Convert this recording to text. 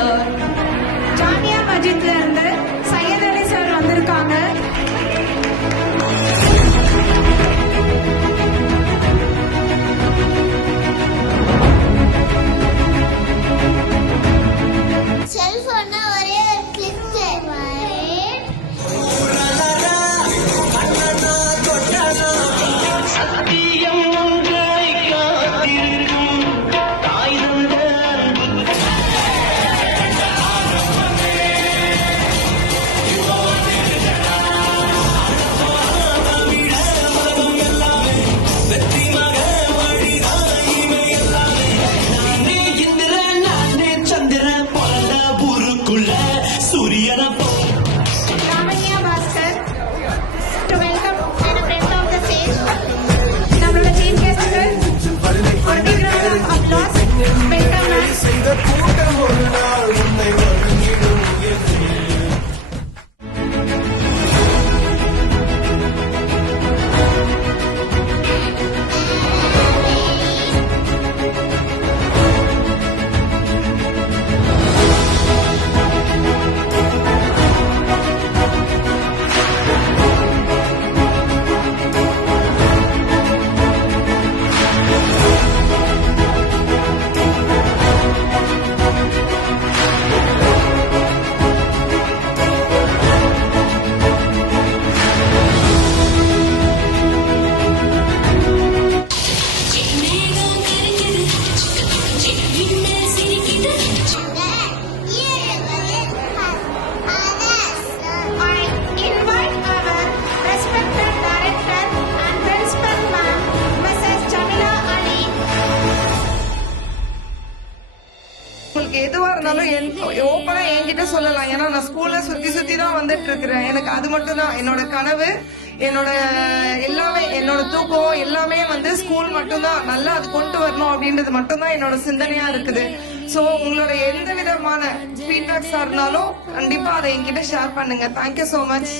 Sir. Jamia மஸ்ஜித்ல இருந்து Syed Ali sir வந்திருக்காங்க. செல்போனை ஒரே கிளிக் சத்தியம் ஒன்றை காத்திருக்கும் தாய் தந்த அன்பு. நானே இந்திரன், நானே சந்திரன், பிறந்த ஊருக்குள்ள சூரியனை Ramanya Bhaskar to welcome and friend of the stage. நம்மளோட சீஃப் கெஸ்ட்க்கு ஒரு big round of applause. Welcome ma'am. செய்த கூட்டம் ஒரு நாள் உன்னை வணங்கிடும் I invite our respected director and principal ma'am, Mrs. Jamila Ali. உங்களுக்கு எதுவா இருந்தாலும் ஓப்பனா என்கிட்ட சொல்லலாம். ஏன்னா நான் ஸ்கூல்ல சுத்தி தான் வந்துட்டு இருக்கிறேன். எனக்கு அது மட்டும் தான் என்னோட கனவு, என்னோட எல்லாமே, என்னோட தூக்கம் எல்லாமே வந்து ஸ்கூல் மட்டும்தான். நல்லா அது கொண்டு வரணும் அப்படின்றது மட்டும்தான் என்னோட சிந்தனையா இருக்குது. சோ உங்களோட எந்த விதமான ஃபீட்பேக்ஸா இருந்தாலும் கண்டிப்பா அதை என்கிட்ட ஷேர் பண்ணுங்க. Thank you so much.